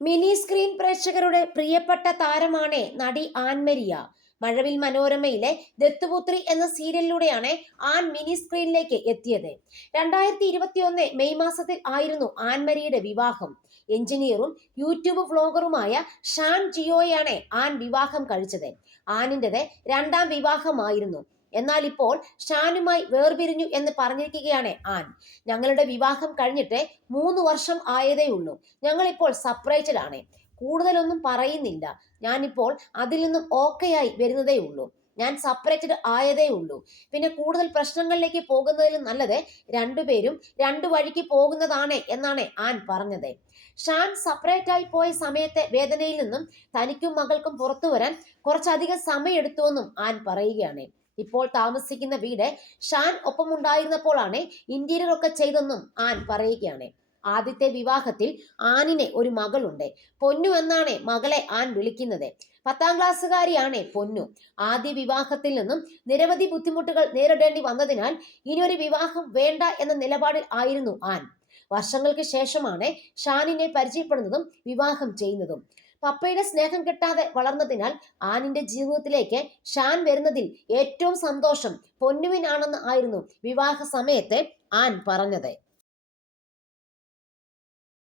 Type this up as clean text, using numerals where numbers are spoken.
Mini screen പ്രേക്ഷകരുടെ പ്രിയപ്പെട്ട താരമാണ് നടി ആൻമരിയ. മഴവിൽ മനോരമയിലെ ദത്തുപുത്രി എന്ന സീരിയലിലൂടെയാണ് ആൻ മിനി സ്ക്രീനിലേക്ക് എത്തിയത്. 2021 മെയ് മാസത്തിൽ ആയിരുന്നു ആൻമരിയുടെ വിവാഹം. എഞ്ചിനീയറും യൂട്യൂബ് വ്ലോഗറുമായ ഷാൻ ജിയോയാണ് ആൻ വിവാഹം കഴിച്ചത്. ആനിൻ്റെത് രണ്ടാം വിവാഹമായിരുന്നു. എന്നാൽ ഇപ്പോൾ ഷാനുമായി വേർപിരിഞ്ഞു എന്ന് പറഞ്ഞിരിക്കുകയാണ് ആൻ. ഞങ്ങളുടെ വിവാഹം കഴിഞ്ഞിട്ട് 3 വർഷം ആയതേ ഉള്ളൂ. ഞങ്ങളിപ്പോൾ സെപ്പറേറ്റഡ് ആണ്. കൂടുതലൊന്നും പറയുന്നില്ല. ഞാനിപ്പോൾ അതിൽ നിന്നും ഓക്കെയായി വരുന്നതേ ഉള്ളൂ. ഞാൻ സെപ്പറേറ്റഡ് ആയതേ ഉള്ളൂ. പിന്നെ കൂടുതൽ പ്രശ്നങ്ങളിലേക്ക് പോകുന്നതിലും നല്ലത് രണ്ടുപേരും രണ്ടു വഴിക്ക് പോകുന്നതാണ് എന്നാണ് ആൻ പറഞ്ഞത്. ഷാൻ സെപ്പറേറ്റ് ആയി പോയ സമയത്തെ വേദനയിൽ നിന്നും തനിക്കും മകൾക്കും പുറത്തു വരാൻ കുറച്ചധികം സമയമെടുത്തുവെന്നും ആൻ പറയുകയാണ്. ഇപ്പോൾ താമസിക്കുന്ന വീട് ഷാൻ ഒപ്പമുണ്ടായിരുന്നപ്പോഴാണ് ഇന്റീരിയർ ഒക്കെ ചെയ്തെന്നും ആൻ പറയുകയാണ്. ആദ്യത്തെ വിവാഹത്തിൽ ആനിന് ഒരു മകളുണ്ട്. പൊന്നു എന്നാണ് മകളെ ആൻ വിളിക്കുന്നത്. 10ാം ക്ലാസ്സുകാരിയാണ് പൊന്നു. ആദ്യ വിവാഹത്തിൽ നിന്നും നിരവധി ബുദ്ധിമുട്ടുകൾ നേരിടേണ്ടി വന്നതിനാൽ ഇനിയൊരു വിവാഹം വേണ്ട എന്ന നിലപാടിൽ ആയിരുന്നു ആൻ. വർഷങ്ങൾക്ക് ശേഷമാണ് ഷാനിനെ പരിചയപ്പെടുന്നതും വിവാഹം ചെയ്യുന്നതും. പപ്പയുടെ സ്നേഹം കിട്ടാതെ വളർന്നതിനാൽ ആനിന്റെ ജീവിതത്തിലേക്ക് ഷാൻ വരുന്നതിൽ ഏറ്റവും സന്തോഷം പൊന്നുവിനാണെന്ന് ആയിരുന്നു വിവാഹ സമയത്ത് ആൻ പറഞ്ഞത്.